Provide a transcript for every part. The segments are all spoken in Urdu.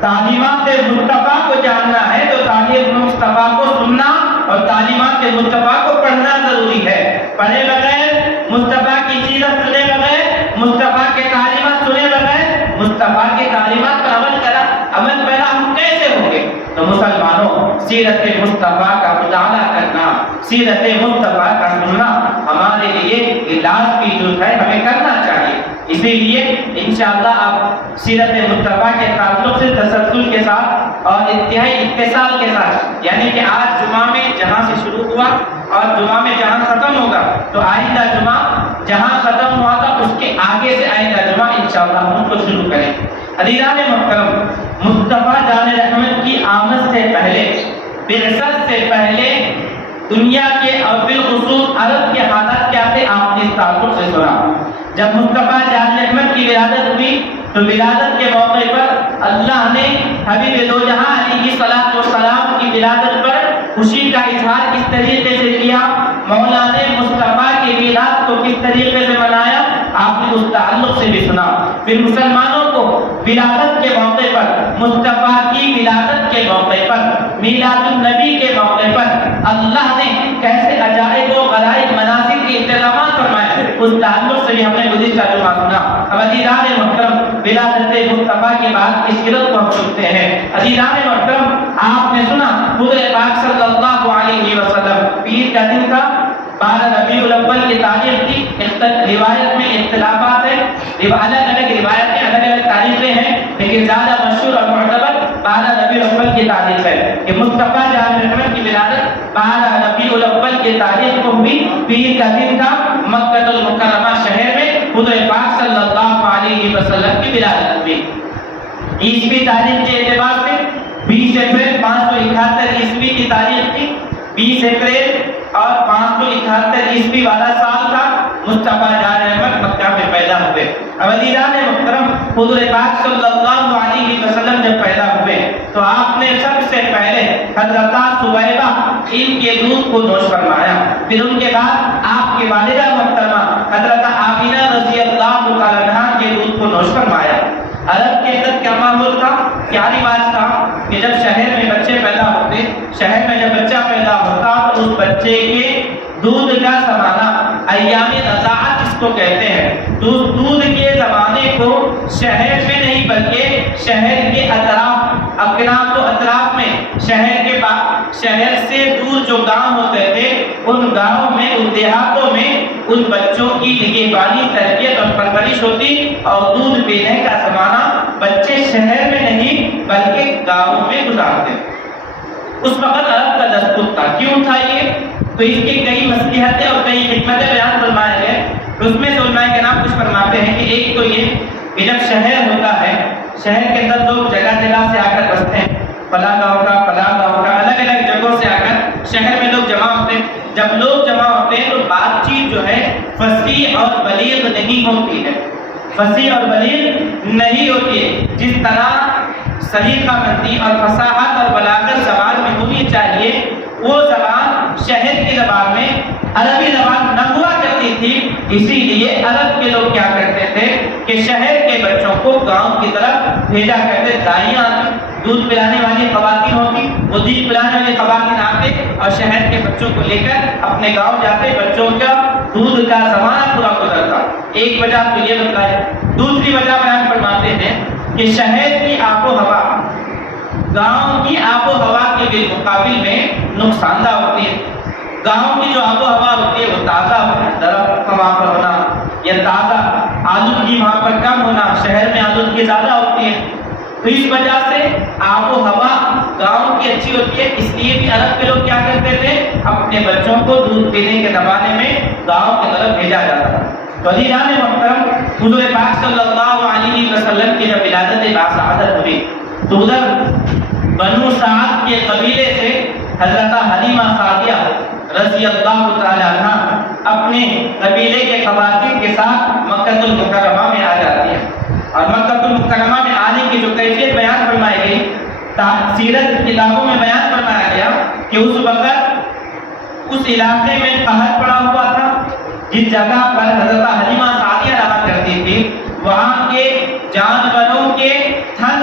تعلیمات مصطفیٰ کو جاننا ہے تو تعلیم مصطفیٰ کو سننا اور تعلیمات مصطفیٰ کو پڑھنا ضروری ہے۔ پڑھے بغیر، مصطفیٰ کی سیرت سنے بغیر، مصطفیٰ کے تعلیمات سنے بغیر، مصطفیٰ کی تعلیمات پر عمل پیرا ہم کیسے ہوں گے؟ تو مسلمانوں، سیرت مصطفیٰ کا مطالعہ کرنا، سیرت مصطفیٰ کا سننا ہمارے لیے علاج کی ضرورت ہے، ہمیں کرنا چاہیے۔ اسی لیے انشاءاللہ آپ سیرت مصطفیٰ کے تعلق سے تسلسل کے ساتھ اور انتہائی اتصال کے ساتھ، یعنی کہ آج جمعہ میں جہاں سے شروع ہوا اور جمعہ میں جہاں ختم ہوگا، تو آئندہ جمعہ جہاں ختم ہوا تھا اس کے آگے سے آئندہ جمعہ انشاءاللہ ہم کو شروع کریں۔ عزیزان محترم، مصطفیٰ جان رحمت کی آمد سے پہلے، بعثت سے پہلے دنیا کے اور بالخصوص عرب کے حالات کیا تھے آپ نے اس تعلق سے سنا۔ جب مصطفیٰ جان رحمت کی ولادت ہوئی تو ولادت کے موقع پر اللہ نے حبیب دو جہاں علیہ الصلوۃ والسلام کی ولادت پر خوشی کا اظہار کس طریقے سے کیا، مولا نے مصطفیٰ کی میلاد کو کس طریقے سے منایا، آپ نے اس تعلق سے بھی سنا۔ پھر مسلمانوں کو ولادت کے موقع پر، مصطفیٰ کی ولادت کے موقع پر، میلاد النبی کے موقع پر اللہ نے کیسے عجائب و غرائب مناسب کے انتظامات فرمائے، اس تعلق سے بھی ہم نے گزشتہ جمعہ سنا۔ اب عزیزان محترم، ولادت مصطفیٰ کے بعد کی سیرت کو ہم سنتے ہیں۔ عزیزان محترم، آپ نے سنا حضور پاک صلی اللہ علیہ وسلم پیر کا دن تھا، 12 ربیع الاول کی تاریخ تھی۔ روایت میں اختلافات ہیں، الگ الگ روایتیں، الگ الگ تاریخیں ہیں، لیکن زیادہ مشہور اور معتبر 12 ربیع الاول کی تاریخ ہے کہ مصطفیٰ جان رحمت کی ولادت 12 ربیع الاول کی تاریخ کو ہوئی، پیر کا دن تھا، مکہ المکرمہ شہر میں حضور پاک صلی اللہ علیہ وسلم کی ولادت ہوئی۔ عیسوی تاریخ کے اعتبار سے 20 اپریل 571 عیسوی کی تاریخ تھی، 20 اپریل اور 571 عیسوی والا سال تھا۔ مصطفیٰ جان رحمت مکہ میں پیدا ہوئے۔ اب عزیزان محترم، حضور پاک صلی اللہ علیہ وسلم جب پیدا ہوئے تو آپ نے سب سے پہلے حضرت سویبہ ان کے دودھ کو نوش فرمایا، پھر ان کے بعد آپ کی والدہ محترمہ حضرت آمینہ رضی اللہ تعالیٰ عنہا کے دودھ کو نوش فرمایا۔ عرب کے اندر کیا معمول تھا، کیا رواج تھا کہ جب شہر میں بچے پیدا ہوتے، شہر میں جب بچہ پیدا ہوتا تو اس بچے کے دودھ کا زمانہ ایام رضاعت جس کو کہتے ہیں، دودھ کے زمانے کو شہر میں نہیں بلکہ شہر کے اطراف، اکناف و اطراف میں، شہر سے دور جو گاؤں ہوتے تھے ان گاؤں میں، ان دیہاتوں میں ان بچوں کی نگہبانی، تربیت اور پرورش ہوتی اور دودھ پینے کا زمانہ بچے شہر میں نہیں بلکہ گاؤں میں گزارتے۔ اس وقت عرب کا دستور تھا، کیوں تھا یہ؟ تو اس کی کئی مصلحتیں اور کئی حکمتیں بیان فرمائے گئے۔ اس میں سے علماء کرام کچھ فرماتے ہیں کہ ایک تو یہ کہ جب شہر ہوتا ہے، شہر کے اندر لوگ جگہ جگہ سے آ کر بستے ہیں، فلاں گاؤں کا، الگ الگ جگہوں سے آ کر شہر میں لوگ جمع ہوتے ہیں۔ جب لوگ جمع ہوتے ہیں تو بات چیت جو ہے فصیح اور بلیغ نہیں ہوتی ہے، فصیح اور بلیغ نہیں ہوتی ہے۔ جس طرح سلیقہ مندی اور فصاحت اور بلاغت زبان میں ہونی چاہیے، وہ زبان شہر کی زبان میں عربی زبان نہ ہوا کرتی تھی۔ اسی لیے عرب کے لوگ کیا کرتے تھے کہ شہر کے بچوں کو گاؤں کی طرف بھیجا کرتے، دائیاں آتی، دودھ پلانے والی خواتین ہوتی، وہ دودھ پلانے والی خواتین آتے اور شہر کے بچوں کو لے کر اپنے گاؤں جاتے، بچوں کا دودھ کا زمانہ پورا گزرتا۔ ایک وجہ تو یہ بتائی، دوسری وجہ بیان فرماتے ہیں کہ شہر کی آب و ہوا گاؤں کی آب و ہوا کے بالمقابل میں نقصان دہ ہوتی ہے۔ گاؤں کی جو آب و ہوا ہوتی ہے وہ تازہ ہوتا ہے، درخت کا وہاں پر ہونا یا تازہ، آلودگی وہاں پر کم ہونا، شہر میں آلودگی زیادہ ہوتی ہے۔ تو اس وجہ سے آب و ہوا گاؤں کی اچھی ہوتی ہے، اس لیے بھی عرب کے لوگ کیا کرتے تھے، اپنے بچوں کو دودھ پینے کے زمانے میں گاؤں کی طرف بھیجا جاتا تھا۔ تو عزیزان محترم، حضور پاک صلی اللہ علیہ وسلم کی جب ولادت باسعادت ہوئی تو ادھر بنو سعد کے قبیلے سے حضرت حلیمہ سعدیہ رضی اللہ تعالی عنہ اپنے قبیلے کے خواتین کے ساتھ مکہ المکرمہ میں آ جاتی ہیں، اور مکہ المکرمہ میں آنے کی جو کیفیت بیان فرمائی گئی، سیرت کتابوں میں بیان فرمایا گیا کہ اس وقت اس علاقے میں قحط پڑا ہوا تھا۔ جس جگہ پر حضرت حلیمہ سعدیہ رہا کرتی تھی وہاں کے جانوروں کے تھن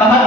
7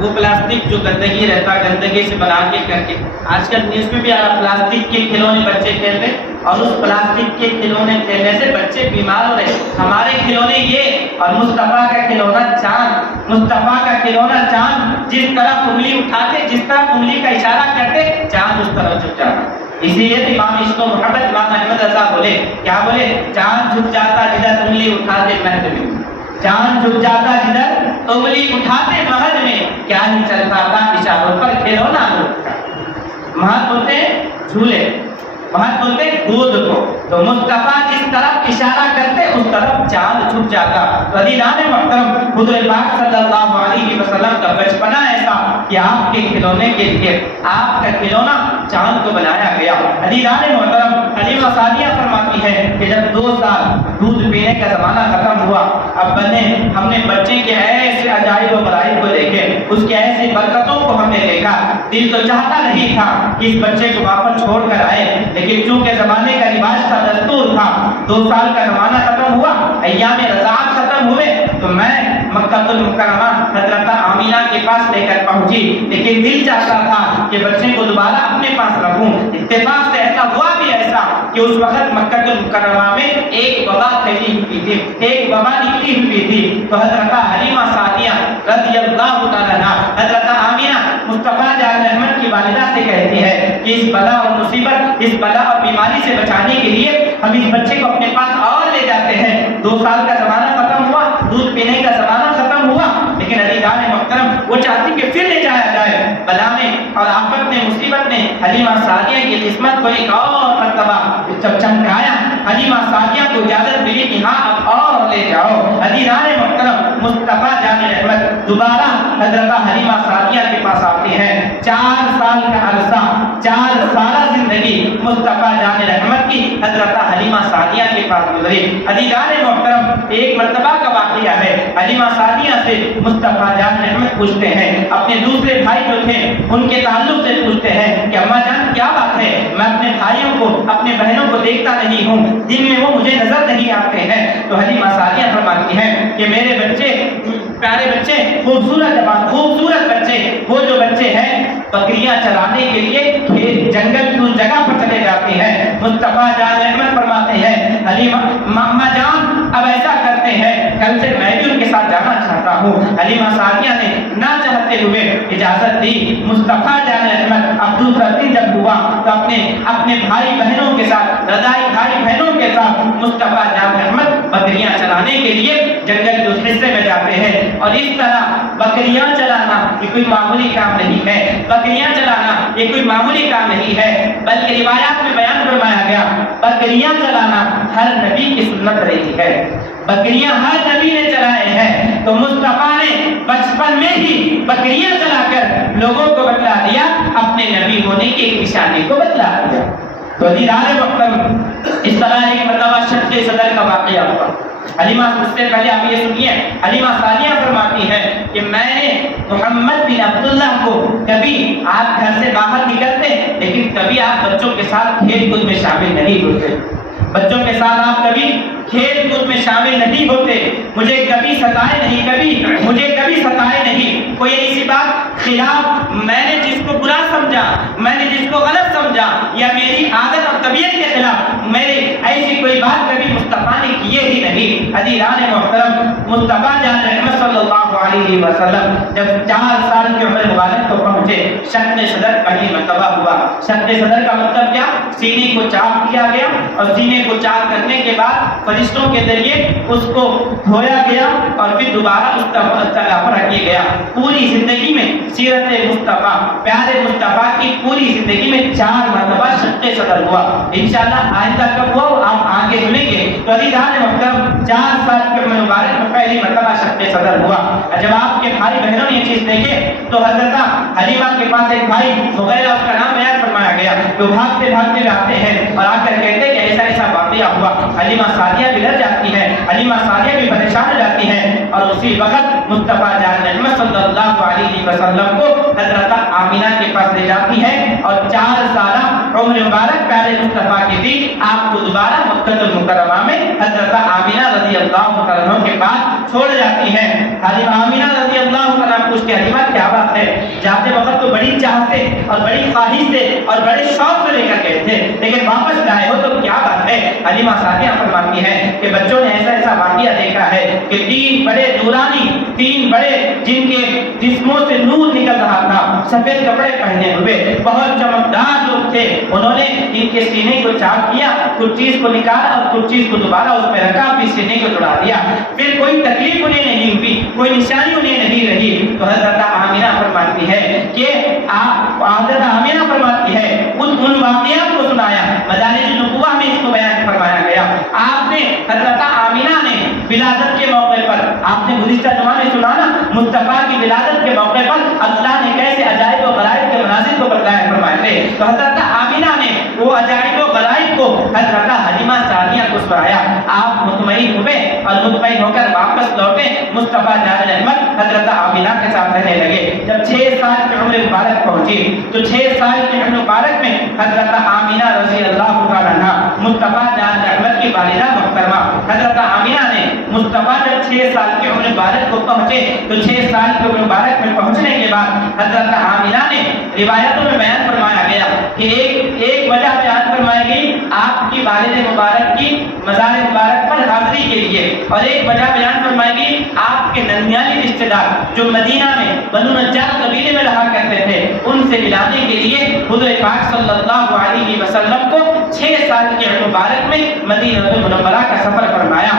وہ پلاسٹک جو گندگی رہتا گندگی سے بنا کے کر کے، آج کل نیوز میں بھی آ رہا پلاسٹک کے کھلونے بچے کھیل رہے اور اس پلاسٹک کے کھلونے کھیلنے سے بچے بیمار ہو رہے. ہمارے کھلونے یہ اور مصطفیٰ کا کھلونا چاند، مصطفیٰ کا کھلونا چاند، جس طرف انگلی اٹھاتے جس طرف انگلی کا اشارہ کرتے چاند اس طرف جھک جاتا. اسی لیے امام عشق و محبت امام احمد رضا بولے، کیا بولے؟ چاند جھک جاتا جدھر انگلی اٹھاتے مہد میں، چاند جھک جاتا جدھر انگلی اٹھاتے مہد میں، کیا ہی چلتا تھا اشاروں پر کھلونا. مہد بولتے ہیں جھولے، مہد بولتے ہیں گود کو. تو مصطفیٰ جس طرف اشارہ کرتے اس طرف چاند جھک جاتا. عزیزان محترم، حضور پاک صلی اللہ علیہ وسلم کا بچپنا ایسا کہ آپ کے کھلونے کے لیے آپ کا کھلونا چاند کو بنایا گیا. عزیزان محترم، حلیمہ سعدیہ فرماتی ہے کہ جب 2 سال دودھ پینے کا زمانہ ختم ہوا، اب ہم نے بچے کے ایسے عجائب و غرائب کو دیکھے، اس کے ایسی برکتوں کو ہم نے دیکھا، دل تو چاہتا نہیں تھا کہ اس بچے کو واپس چھوڑ کر آئے، لیکن چونکہ زمانے کا رواج تھا، دستور تھا. 2 سال کا زمانہ ختم ہوا، ایام رضاعت ختم ہوئے، تو میں مکہ المکرمہ حضرت آمینہ کے پاس لے کر پہنچی، لیکن دل چاہتا تھا کہ بچے کو دوبارہ اپنے پاس رکھوں. اتفاق سے ایسا ہوا بھی ایسا کہ اس وقت مکہ المکرمہ میں ایک وبا پھیلی ہوئی تھی، ایک وبا نکلی ہوئی تھی. تو حضرت حلیمہ سعدیہ رضی اللہ تعالیٰ عنہا، حضرت آمینہ مصطفیٰ جان احمد کی والدہ سے کہتی ہے کہ اس بلا اور مصیبت، اس بلا اور بیماری سے بچانے کے لیے ہم اس بچے کو اپنے پاس اور لے جاتے ہیں. 2 سال کا زمانہ ختم ہوا، دودھ پینے کا زمانہ ختم ہوا، لیکن عزیزان محترم وہ چاہتی کہ پھر لے جایا جائے. بلا میں اور آفت میں، مصیبت نے حلیمہ سعدیہ کی قسمت کو ایک اور مرتبہ چمکایا. حلیمہ سعدیہ کو اجازت ملی کہ ہاں اب اور لے جاؤ. عزیزان محترم، مصطفیٰ جان احمد دوبارہ حضرت حلیمہ سعدیہ کے پاس آتے ہیں. 4 سال کا عرصہ، 4 سالہ زندگی مصطفیٰ جان احمد کی حضرت حلیمہ سعدیہ کے پاس گزری. عزیزان محترم، ایک مرتبہ کا واقعہ ہے. حلیمہ سعدیہ سے مصطفیٰ جان احمد پوچھتے ہیں، اپنے دوسرے بھائی جو تھے ان کے تعلق سے پوچھتے ہیں کہ اماں جان کیا بات ہے، میں اپنے بھائیوں کو، اپنے بہنوں کو دیکھتا نہیں ہوں، دن میں وہ مجھے نظر نہیں آتے ہیں. تو حلیمہ سعدیہ فرماتی ہیں کہ میرے بچے، پیارے بچے، خوبصورت بچے، وہ جو بچے ہیں بکریاں چرانے کے لیے کھیت جنگل کی اس جگہ پر چلے جاتے ہیں. مصطفیٰ جان احمد فرماتے ہیں حلیمہ اماں جان اب ایسا کرتے ہیں، کل سے میں بھی ان کے ساتھ جانا چاہتا ہوں. حلیمہ سعدیہ نے نہ چاہتے ہوئے اجازت دی. مصطفیٰ جان احمد اب دوسرا دن جب ہوا تو اپنے بھائی بہنوں کے ساتھ، رضائی بھائی بہنوں کے ساتھ مصطفیٰ جان احمد بکریاں چلانے کے لیے جنگل کے اس حصے میں جاتے ہیں. اور اس طرح بکریاں چلانا یہ کوئی معمولی کام نہیں ہے. بکریاں چلانا یہ کوئی معمولی کام نہیں ہے، بلکہ روایات میں بیان فرمایا گیا بکریاں چلانا ہر نبی کی سنت رہی ہے. بکریاں ہر نبی نے چلائے ہیں. تو مصطفیٰ نے بچپن میں ہی بکریاں چلا کر لوگوں کو بتلا دیا، اپنے نبی ہونے کی ایک نشانی کو بتلا دیا. تو عزیزان محترم، اس طرح ایک مرتبہ شق صدر کا واقعہ ہوا. حلیمہ، اس سے پہلے آپ یہ سنیے، حلیمہ سعدیہ فرماتی ہے کہ میں نے محمد بن عبداللہ کو کبھی آپ گھر سے باہر نکلتے لیکن کبھی آپ بچوں کے ساتھ کھیل کود میں شامل نہیں ہوتے، بچوں کے ساتھ آپ کبھی کھیل کود میں شامل نہیں ہوتے، مجھے کبھی ستائے نہیں. کوئی ایسی بات خلاف میں نے جس کو برا سمجھا، میں نے جس کو غلط سمجھا یا میری عادت اور طبیعت کے خلاف میرے ایسی کوئی بات کبھی مصطفیٰ نے کیے ہی نہیں. عزیزان محترم، مصطفیٰ جان احمد صلی اللہ علیہ وسلم جب 4 سال کی عمر مبارک کو پہنچے، شق صدر پہلی مرتبہ ہوا. شق صدر کا مطلب کیا؟ سینے کو چاک کیا گیا اور سینے کو چاک کرنے کے بعد فرشتوں کے ذریعے اس کو دھویا گیا اور پھر دوبارہ اس جگہ پر رکھا گیا. پوری زندگی میں سیرت مصطفیٰ، پیارے مصطفیٰ کی پوری زندگی میں 4 مرتبہ شق صدر ہوا. انشاءاللہ آئندہ کب ہوا آپ آگے سنیں گے. تو عزیزان محترم، 4 سال کی عمر مبارک میں پہلی مرتبہ شق صدر ہوا. جب آپ کے بھائی بہنوں نے یہ چیز دیکھے تو حضرت حلیمہ کے پاس ایک بھائی مغیرہ، اس کا نام بیان فرمایا گیا، تو بھاگتے آتے ہیں اور آ کر کہتے ہیں کہ ایسا ایسا واقعہ ہوا. حلیمہ سعدیہ بھی ڈر جاتی ہے، حلیمہ سعدیہ بھی پریشان ہو جاتی ہے. اور اسی وقت مصطفیٰ جان احمد صلی اللہ علیہ وسلم کو حضرت آمینہ کے پاس لے جاتی ہے اور 4 سالہ عمر مبارک پیارے مصطفیٰ کی تھی، آپ کو دوبارہ مکہ المکرمہ میں حضرت آمینہ رضی اللہ عنہ کے پاس چھوڑ جاتی ہیں۔ حضرت آمینہ رضی اللہ عنہ پوچھتے ہیں حلیمہ کیا بات ہے؟ جاتے وقت تو بڑی چاہ سے اور بڑی خواہش سے اور بڑے شوق سے لے کر گئے تھے، لیکن واپس لائے ہو تو کیا بات ہے؟ حلیمہ سعدیہ فرماتی ہے کہ بچوں نے ایسا ایسا واقعہ دیکھا ہے کہ تین بڑے نورانی، تین بڑے جن کے جسموں سے نور نکل رہا تھا، سفید کپڑے پہنے ہوئے، بہت چمکدار لوگ تھے، انہوں نے ان کے سینے کو چاک کیا، کچھ چیز کو نکالا اور کچھ چیز کو دوبارہ اس پہ رکھا، اپنی سینے کو جڑا دیا، پھر کوئی تکلیف انہیں نہیں ہوئی، کوئی نشانی انہیں نہیں رہی۔ تو حضرت آمینہ فرماتی ہے کہ حضرت آمینہ فرماتی ہے ان واقعات کو سنایا، مدارج النبوہ میں اس کو بیان فرمایا گیا۔ آپ نے حضرت آمینہ نے ولادت کے موقع پر، آپ نے گزشتہ جمعہ میں سنا نا، مصطفیٰ کی ولادت کے موقع پر اللہ نے کیسے عجائب و غرائب کے مناظر کو بتایا فرمائے تھے، تو حضرت آمینہ نے وہ عجائب و غرائب کو حضرت حلیمہ سعدیہ کو سنایا۔ آپ مطمئن ہوئے اور مطمئن ہو کر واپس لوٹے، مصطفیٰ جان رحمت حضرت آمینہ کے ساتھ رہنے لگے۔ جب 6 سال کی عمر مبارک پہنچی تو 6 سال کی عمر مبارک میں حضرت آمینہ رضی اللہ عنہا مصطفیٰ جان رحمت کی والدہ محترمہ حضرت آمینہ نے مصطفیٰ جب 6 سال کی عمر مبارک کو پہنچے تو 6 سال کی عمر مبارک میں پہنچنے کے بعد حضرت آمینہ نے روایتوں میں بیان فرمایا گیا کہ ایک وجہ بیان فرمائی گئی آپ کی والد مبارک کی مزار مبارک پر حاضری کے لیے، اور ایک وجہ بیان فرمائی گئی آپ کے ننیالی رشتہ دار جو مدینہ میں بنو نجار قبیلے میں رہا کرتے تھے، ان سے ملانے کے لیے حضور پاک صلی اللہ علیہ وسلم کو 6 سال کی عمر مبارک میں مدینہ منورہ کا سفر فرمایا۔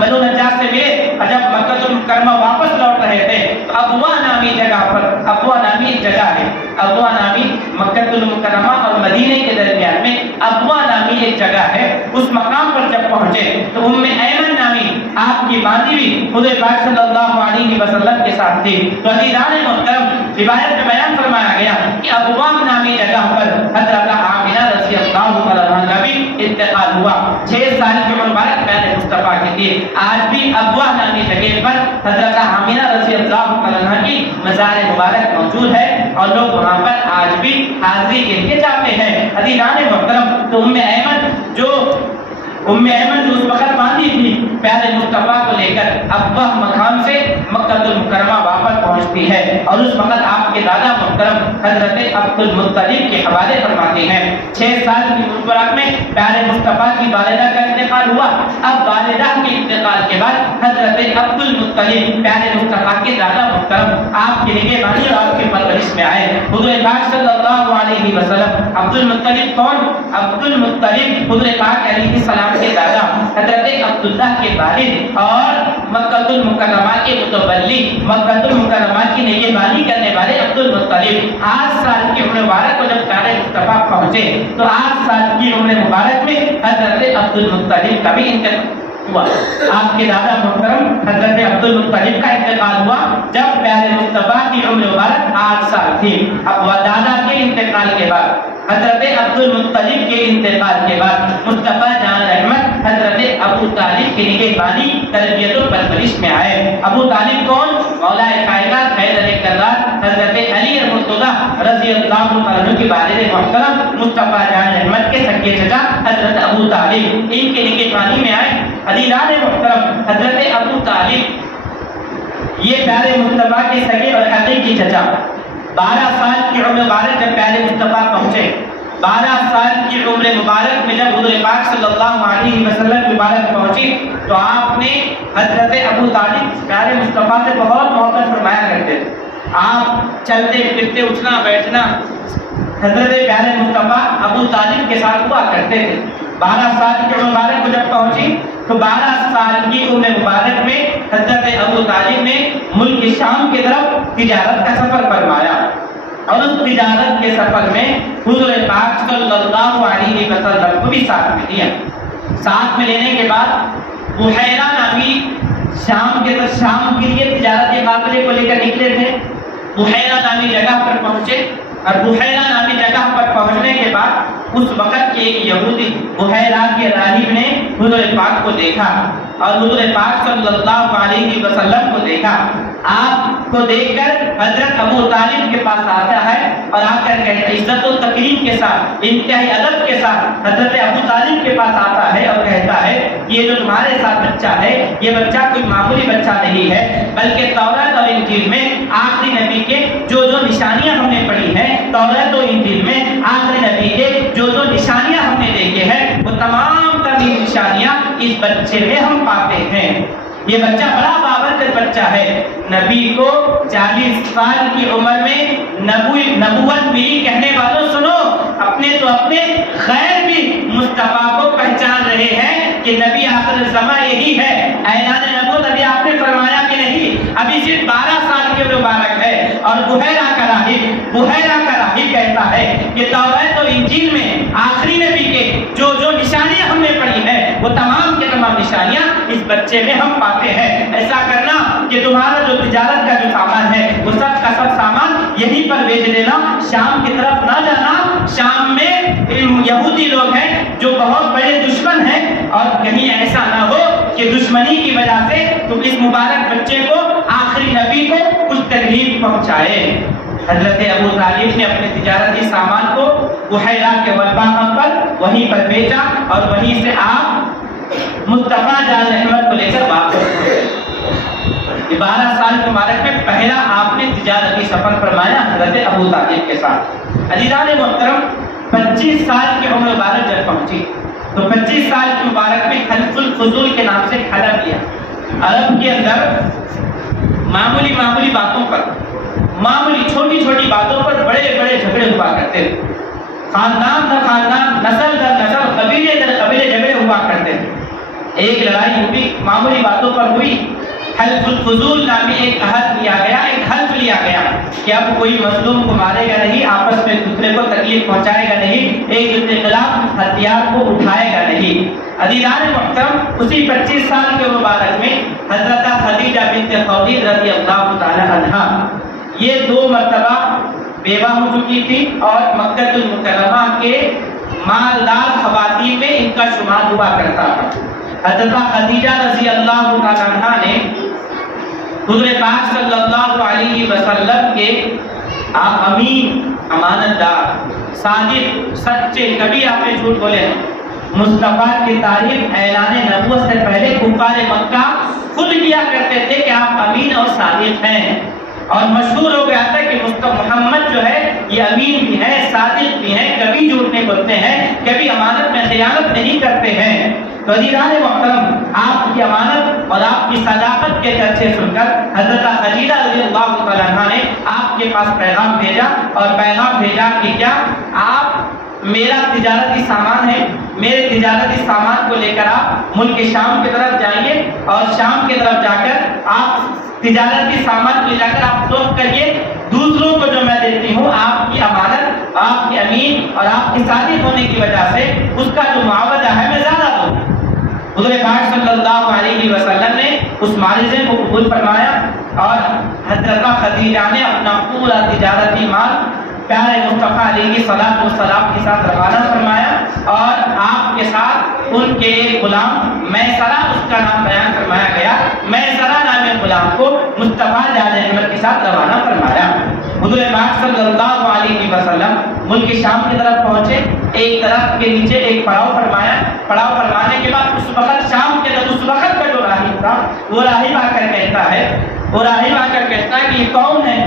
بنو نجار سے ملے اور جب مکہ المکرمہ واپس لوٹ رہے تھے تو ابوا نامی جگہ پر، ابوا نامی جگہ ہے، ابوا نامی مکہ المکرمہ اور مدینے کے درمیان میں ابوا نامی ایک جگہ ہے، اس مقام پر جب پہنچے تو ام ایمن نامی آپ کی باندھی بھی حضور پاک صلی اللہ علیہ وسلم کے ساتھ تھی۔ تو عزیزان محترم، روایت میں بیان فرمایا گیا کہ ابوا نامی جگہ پر حضرت آمینہ رضی اللہ عنہا کا بھی انتقال ہوا۔ 6 سال کی عمر مبارک پہلے مصطفیٰ کی تھی۔ آج بھی ابوا نامی جگہ پر حضرت آمینہ رضی اللہ عنہا کی مزار مبارک موجود ہے اور لوگ وہاں پر آج بھی حاضری کے لیے جاتے ہیں۔ عزیزان محترم، تو ام ایمن جو اس وقت باندھی تھی پیارے مصطفیٰ کو لے کر اب وہ مقام سے مکہ المکرمہ واپس پہنچتی ہے، اور اس وقت آپ کے دادا محترم حضرت عبد المطلب کے حوالے فرماتے ہیں 6 سال کی عمر میں پیارے مصطفیٰ کی والدہ کا انتقال ہوا۔ اب والدہ کے انتقال کے بعد حضرت عبد المطلب پیارے مصطفیٰ کے دادا محترم آپ کی نگہبانی اور آپ کی پرورش میں آئے۔ حضور پاک صلی اللہ علیہ وسلم، عبد المطلب کون؟ عبد المطلب حضور پاک علیہ السلام کے دادا حضرت عبداللہ کے والد اور مکہ المکرمہ کے متولی، مکہ المکرمہ کی نگہبانی کرنے والے عبد المطلب 8 سال کی عمر مبارک کو جب پیارے مصطفیٰ پہنچے تو 8 سال کی عمر مبارک میں حضرت عبد المطلب کا بھی انتقال ہوا۔ آپ کے دادا محترم حضرت عبد المطلب کا انتقال ہوا جب پیارے مصطفیٰ کی عمر مبارک 8 سال تھی۔ اب دادا کے انتقال کے بعد، حضرت عبد المطلب کے انتقال کے بعد مصطفیٰ جان رحمت حضرت ابو طالب کی نگہبانی، تربیت و پرورش میں آئے۔ ابو طالب کون؟ مولا کائنات حیدر کرار حضرت علی مرتضیٰ رضی اللہ عنہ کے والد محترم مصطفیٰ جان رحمت کے سگے چچا حضرت ابو طالب ان کے نگہبانی میں آئے۔ عزیزان محترم، حضرت ابو طالب یہ پیارے مصطفیٰ کے سگے اور حقیقی چچا 12 سال کی عمر مبارک جب پیارے مصطفیٰ پہنچے، 12 سال کی عمر مبارک میں جب حضور پاک صلی اللہ علیہ وسلم مبارک پہنچی تو آپ نے حضرت ابو طالب پیارے مصطفیٰ سے بہت محبت فرمایا کرتے تھے۔ آپ چلتے پھرتے اٹھنا بیٹھنا حضرت پیارے مصطفیٰ ابو طالب کے ساتھ ہوا کرتے تھے۔ 12 سال کی عمر مبارک کو جب پہنچی تو 12 سال کی عمر مبارک میں حضرت ابو طالب نے ملک شام کی طرف تجارت کا سفر فرمایا، اور اس تجارت کے سفر میں حضور پاک صلی اللہ علیہ وسلم کو بھی ساتھ میں لیا۔ ساتھ میں لینے کے بعد بحیرہ نامی شام کے لیے تجارت کے قافلے کو لے کر نکلے تھے۔ بحیرہ نامی جگہ پر پہنچے، اور بحیرہ نامی جگہ پر پہنچنے کے بعد اس وقت کے ایک یہودی بحیرہ کے راہب نے حضور پاک کو دیکھا اور حضور پاک صلی اللہ علیہ وسلم کو دیکھا آپ کو دیکھ کر حضرت ابو طالب کے پاس آتا ہے اور آ کر کہتا ہے عزت و تکریم کے ساتھ انتہائی ادب کے ساتھ حضرت ابو طالب کے پاس آتا ہے اور کہتا ہے کہ یہ جو تمہارے ساتھ بچہ ہے یہ بچہ کوئی معمولی بچہ نہیں ہے بلکہ تورات اور انجیل میں آخری نبی کے جو جو نشانیاں ہم نے پڑھی ہیں تورات و انجیل میں آخری نبی کے جو جو نشانیاں ہم نے دیکھے ہیں وہ تمام ترین نشانیاں اس بچے میں ہم پاتے ہیں یہ بچہ بڑا بابرکت بچہ ہے نبی کو 40 سال کی عمر میں نبوت ملی کہنے والوں سنو اپنے تو اپنے غیر بھی مصطفیٰ کو پہچان رہے ہیں کہ نبی آخر الزمان یہی ہے اعلان نبوت ابھی آپ نے فرمایا کہ نہیں ابھی صرف 12 سال کے مبارک ہے اور بحیرہ کا راہب کہتا ہے کہ تورات اور انجیل میں آخری نبی کے جو جو نشانیاں ہم نے پڑھی ہیں وہ تمام کے تمام نشانیاں اس بچے میں ہم پاتے ہیں ایسا کرنا کہ تمہارا جو تجارت کا جو سامان ہے وہ سب کا سب سامان یہیں پر بیچ دینا شام کی طرف نہ جانا شام میں یہودی لوگ ہیں جو بہت بڑے دشمن ہیں اور کہیں ایسا نہ ہو کہ دشمنی کی وجہ سے تم اس مبارک بچے کو آخری نبی کو کچھ تکلیف پہنچائے حضرت ابو طالب نے اپنے تجارتی سامان کو بحیرہ کے وباء پر وہیں پر بیچا اور وہیں سے آپ مصطفیٰ جان احمد کو لے کر واپس ہوئے 12 سال کے مبارک میں پہلا آپ نے تجارتی سفر فرمایا حضرت ابو طالب کے ساتھ عزیزان محترم 25 سال کی عمر مبارک جب پہنچی تو 25 سال کی مبارک میں حلف الفضول کے نام سے ایک حلف کیا عرب کے اندر معمولی باتوں پر چھوٹی چھوٹی باتوں پر بڑے بڑے جھگڑے ہوا کرتے تھے خاندان در خاندان نسل در نسل قبیلے در قبیلے جھگڑے ہوا کرتے تھے ایک لڑائی ہوئی معمولی باتوں پر ہوئی حلف الفضول نامی ایک عہد لیا گیا ایک حلف لیا گیا کہ اب کوئی مظلوم کو مارے گا نہیں آپس میں دوسرے کو تکلیف پہنچائے گا نہیں ایک دوسرے کے خلاف ہتھیار کو اٹھائے گا نہیں عزیزان محترم اسی 25 سال کے مبارک میں حضرت خدیجہ بنت خویلد رضی اللہ تعالی عنہا یہ 2 مرتبہ بیوہ ہو چکی تھی اور مکہ المکرمہ کے مالدار خواتین میں ان کا شمار ہوا کرتا تھا حضرت خدیجہ رضی اللہ تعالی عنہا نے حضور پاک صلی اللہ علیہ وسلم کے امین امانت دار صادق سچے کبھی آپ نے جھوٹ بولے مصطفیٰ کی تعریف اعلان نبوت سے پہلے کفار مکہ خود کیا کرتے تھے کہ آپ امین اور صادق ہیں اور مشہور ہو گیا تھا کہ محمد جو ہے یہ امین بھی ہے صادق بھی ہے کبھی جھوٹ نہیں بولتے ہیں کبھی امانت میں خیانت نہیں کرتے ہیں تو عزیزان محترم آپ کی امانت اور آپ کی صداقت کے چرچے سن کر حضرت خدیجہ رضی اللہ تعالی عنہا نے آپ کے پاس پیغام بھیجا اور پیغام بھیجا کہ کیا آپ میرا تجارتی سامان ہے میرے تجارتی سامان کو لے کر آپ ملک شام کی طرف جائیے اور شام کی طرف جا کر آپ تجارتی سامان کو لے جا کر آپ فروخت کریے دوسروں کو جو میں دیتی ہوں آپ کی امانت آپ کی امین اور آپ کی صادق ہونے کی وجہ سے اس کا جو معاوضہ ہے میں زیادہ دوں حضور پاک صلی اللہ علیہ وسلم نے اس معاوضے کو قبول فرمایا اور حضرت خدیجہ نے اپنا پورا تجارتی مال پیارے مصطفیٰ علیہ الصلوۃ والسلام کے ساتھ روانہ فرمایا اور آپ کے ساتھ ان کے غلام میسرہ اس کا نام بیان فرمایا گیا میسرہ نام غلام کو مصطفیٰ جان احمد کے ساتھ روانہ فرمایا حضور پاک صلی اللہ علیہ وسلم ملک شام کی طرف پہنچے ایک طرف کے نیچے ایک پڑاؤ فرمایا پڑاؤ فرمانے کے بعد اس وقت شام کے اندر اس وقت کا جو راہب تھا وہ راہب آ کر کہتا ہے کہ یہ کون ہے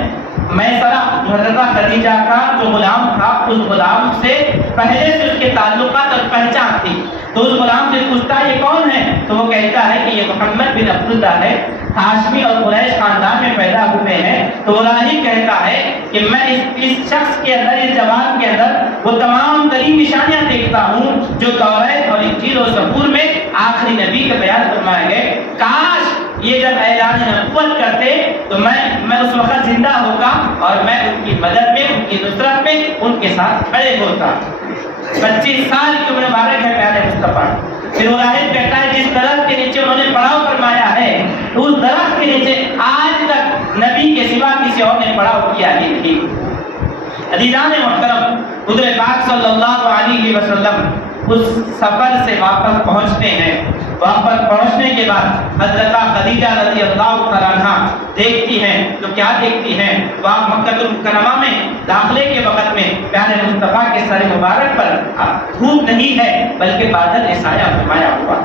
میسرہ حضرت خدیجہ کا جو غلام تھا اس غلام سے پہلے سے اس کے تعلقات اور پہچان تھی تو اس غلام سے پوچھتا یہ کون ہے تو وہ کہتا ہے کہ یہ محمد بن عبداللہ ہے ہاشمی اور قریش خاندان میں پیدا ہوئے ہیں تو وہ راہب کہتا ہے کہ میں اس شخص کے اندر اس جوان کے اندر وہ تمام ترین نشانیاں دیکھتا ہوں جو تورات اور انجیل اور زبور میں آخری نبی کا بیان فرمائے گئے کاش یہ جب اعلان نبوت کرتے تو میں اس وقت زندہ ہوگا اور میں ان کی مدد میں ان کی نصرت میں ان کے ساتھ کھڑے ہوتا 25 سال کی عمر مبارک ہے پیارے مصطفیٰ پھر وہ راہب کہتا ہے جس درخت کے نیچے انہوں نے پڑاؤ فرمایا ہے اس درخت کے نیچے آج تک نبی کے سوا کسی اور نے پڑاؤ کیا ہی نہیں عزیزان محترم حضور پاک صلی اللہ علیہ وسلم اس سفر سے واپس پہنچتے ہیں. واپس پہنچنے کے بعد حضرت خدیجہ رضی اللہ تعالیٰ عنہ دیکھتی ہیں تو کیا دیکھتی ہیں؟ وہاں مکہ المکرمہ میں داخلے کے وقت میں پیارے مصطفیٰ کے سر مبارک پر دھوپ نہیں ہے بلکہ بادل نے سایہ فرمایا ہوا.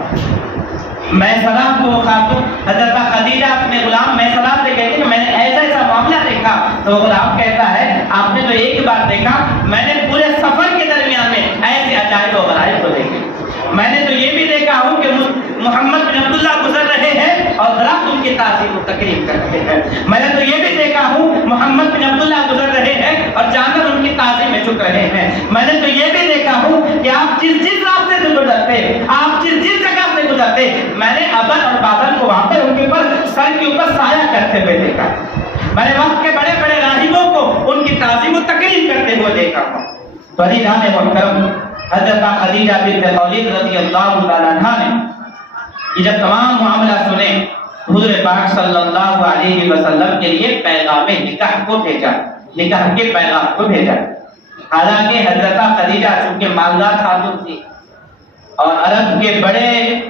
میسرہ کو خاتون حضرت خدیجہ اپنے غلام میسرہ سے کہتے ہیں کہ میں نے ایسا معاملہ دیکھا. تو غلام کہتا ہے آپ نے تو ایک بار دیکھا، میں نے پورے سفر کے درمیان میں ایسے عجائب و غرائب کو دیکھے. میں نے تو یہ بھی دیکھا ہوں کہ محمد بن عبداللہ گزر رہے ہیں اور درخت ان کی تعظیم و تکریم کر رہے ہیں. میں نے تو یہ بھی دیکھا ہوں محمد بن عبداللہ گزر رہے ہیں اور جانور ان کی تعظیم میں جھک رہے ہیں. میں نے تو یہ بھی دیکھا ہوں کہ آپ جس راستے سے گزرتے، آپ جس جگہ سے گزرتے، میں نے ابر اور بادل کو وہاں پر ان کے اوپر سر کے اوپر سایہ کرتے ہوئے دیکھا. میں نے وقت کے بڑے بڑے راہبوں کو ان کی تعظیم و تکریم کرتے ہوئے دیکھا ہوں. فریدان محترم حضرت خدیجہ بنت خویلد رضی اللہ تعالیٰ عنہ نے یہ جب تمام معاملہ سنے حضور پاک صلی اللہ علیہ وسلم کے لیے پیغام نکاح کو بھیجا، نکاح کے پیغام کو بھیجا. حالانکہ حضرت خدیجہ چونکہ مالدار خاتون تھی اور عرب کے بڑے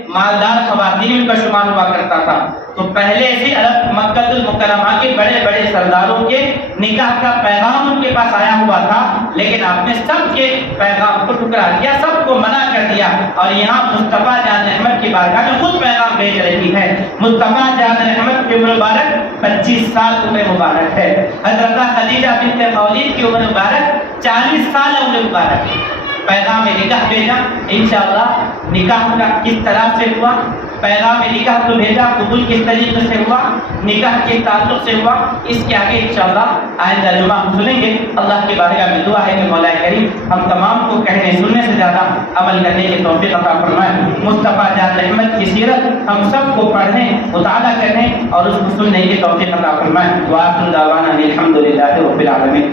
مالدار خواتین کا شمار ہوا کرتا تھا، تو پہلے سے عرب مکہ المکرمہ کے بڑے بڑے سرداروں کے نکاح کا پیغام ان کے پاس آیا ہوا تھا. لیکن آپ نے سب کے پیغام کو ٹھکرا دیا، سب کو منع کر دیا. اور یہاں مصطفیٰ جان احمد کی بارگاہ میں خود پیغام بھیج رہی ہے. مصطفیٰ جان احمد کی عمر مبارک 25 سال عمر مبارک ہے. حضرت خدیجہ بنت خویلد کی عمر مبارک 40 سال عمر مبارک. پیغام نکاح بھیجا. انشاءاللہ نکاح کا کس طرح سے ہوا، پیغام نکاح تو بھیجا، قبول کس طریقے سے ہوا، نکاح کے تعلق سے ہوا، اس کے آگے انشاءاللہ آئندہ جمعہ ہم سنیں گے. اللہ کی بارگاہ میں دعا ہے کہ مولا کریم ہم تمام کو کہنے سننے سے زیادہ عمل کرنے کی توفیق عطا فرمائے. مصطفیٰ جان احمد کی سیرت ہم سب کو پڑھنے، مطالعہ کرنے اور اس کو سننے کی توفیق عطا فرمائے. وآخر دعوانا الحمدللہ رب العالمین.